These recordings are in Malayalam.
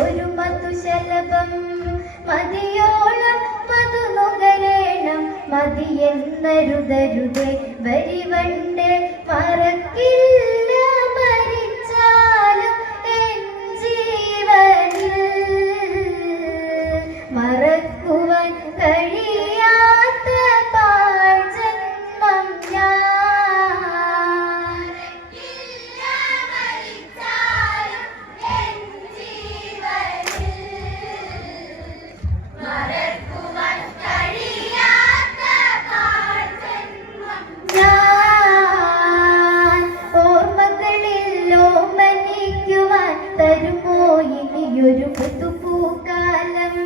ഒരു മധുശലഭം. മതിയോളം മതിയെന്നരുതരുതേ വരിവണ്ട് മറക്കില്ല പുതുപൂക്കാലം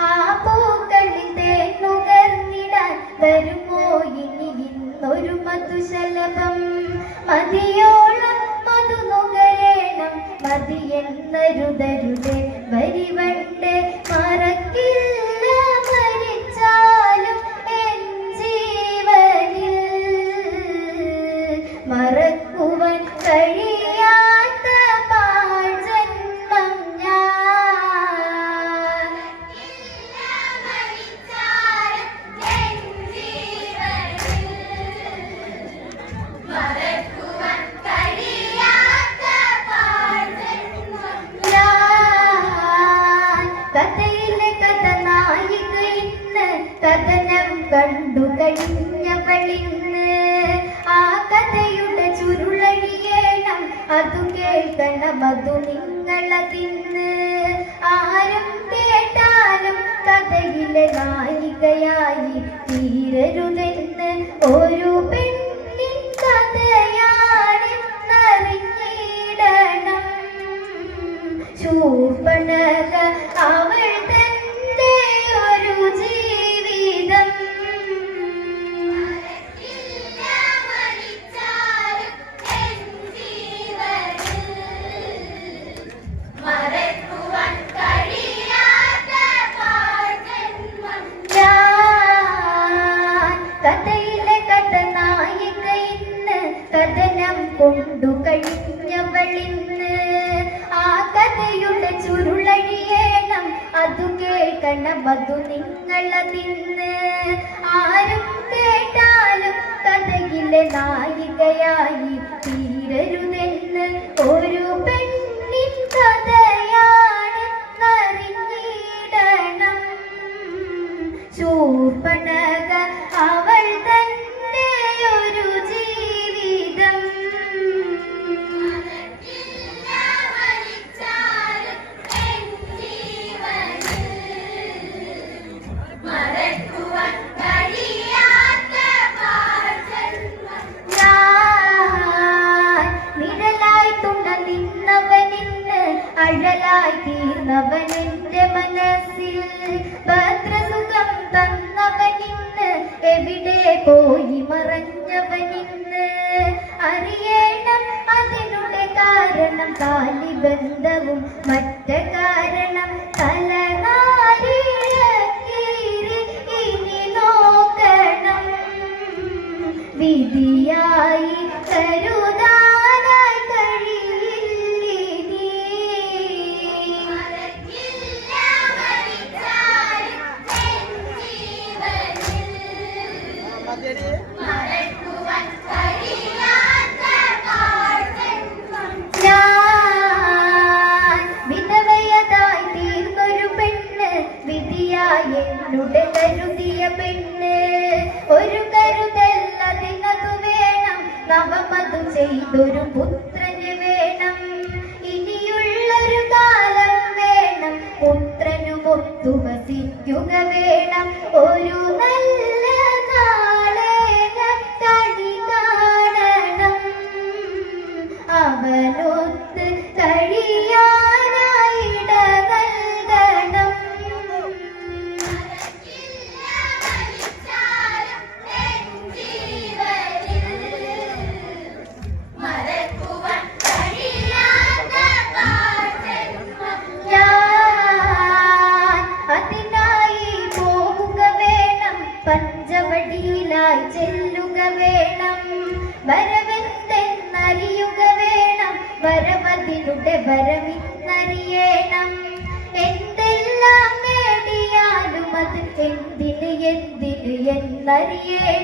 ആ പൂക്കളിൽ തേനുകർന്നിടാൻ വരുമോ? ഇനി ഇന്നൊരു മധുശലഭം. മതിയോളം മധു നുകരേണം മതിയെന്നരുതരുതേ വരിവണ്ട് മറക്കില്ല മരിച്ചാലും എൻ ജീവനിൽ. മറക്കുവാൻ കണ്ടു കഴിഞ്ഞവളിന്ന് ആ കഥയുടെ ചുരുളഴിയേണം. അതു കേൾക്കണം അതു നിങ്ങളതിന്ന് ആരും കേട്ടാലും കഥയിലെ നായികയായി തീരരുതെന്ന്. ഒരു പെണ്ണിൻ കഥയാണെന്നറിഞ്ഞിടണം കൊണ്ടു കഴിഞ്ഞവളിന്ന് ആ കഥയുടെ ചുരുളഴിയേണം. അതു കേൾക്കണം അതു നിങ്ങളതിന്ന് ആരും കേട്ടാലും കഥയിലെ നായികയായി Durang pun വരമിന്നറിയണം എന്തെല്ലാം നേടിയാലും അത് എന്തിന് എന്തിന് എന്നറിയേ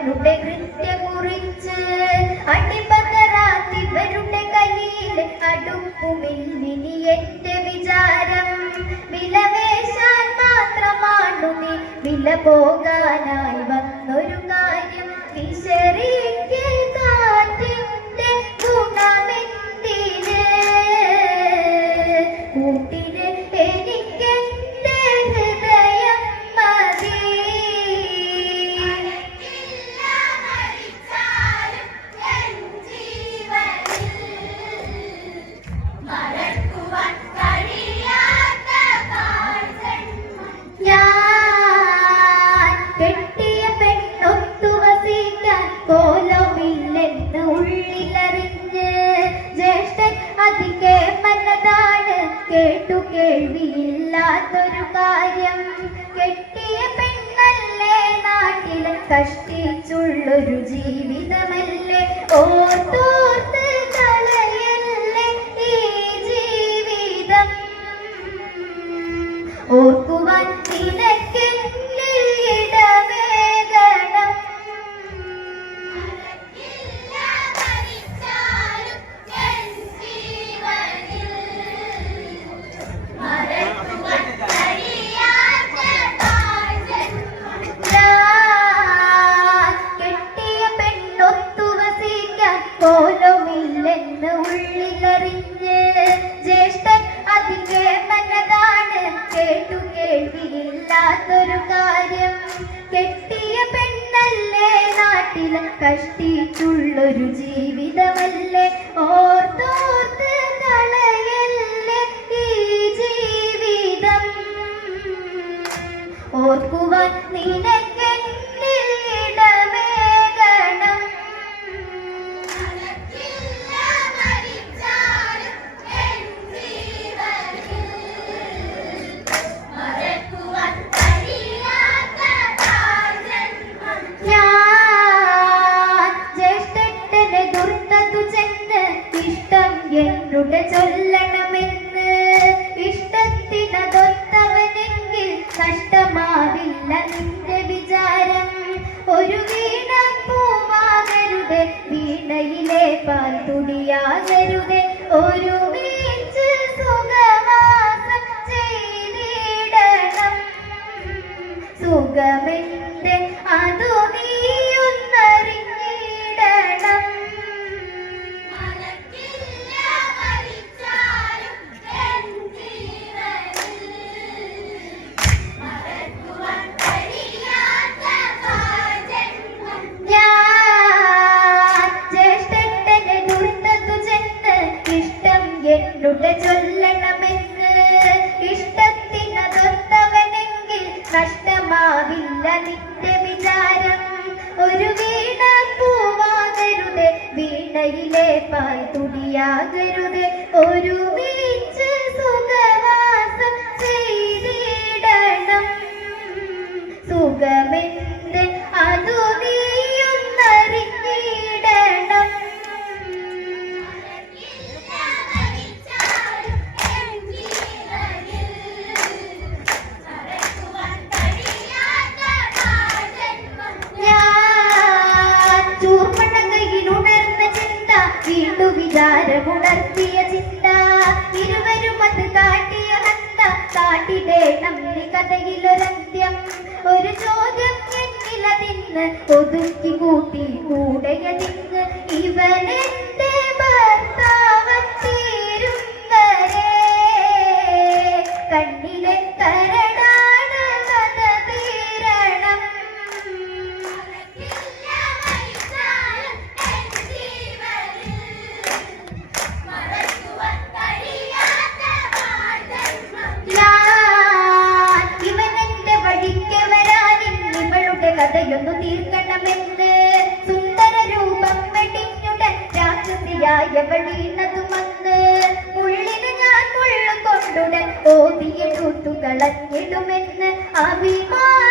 തങ്ങളുടെ കൃത്യമുറിച്ച് അടിപകരാത്തിവരുടെ കയ്യിൽ അടുപ്പുമില്ലിനി എന്റെ വിചാരം വിലവേശാൻ മാത്രമാണു നീ വില പോക മരമുണർത്തിയ ചിന്ത ഇരുവരും അത് കാട്ടിയ നന്ദ കാട്ടിടെ നമ്മി കഥയിലൊരന്ത്യം. ഒരു ചോദ്യം എന്നിലതിന്ന് ഒതുക്കി കൂട്ടി കൂടയതിന്ന് ഇവനെന്റെ കളഞ്ഞിടുമെന്ന് അഭിമാനം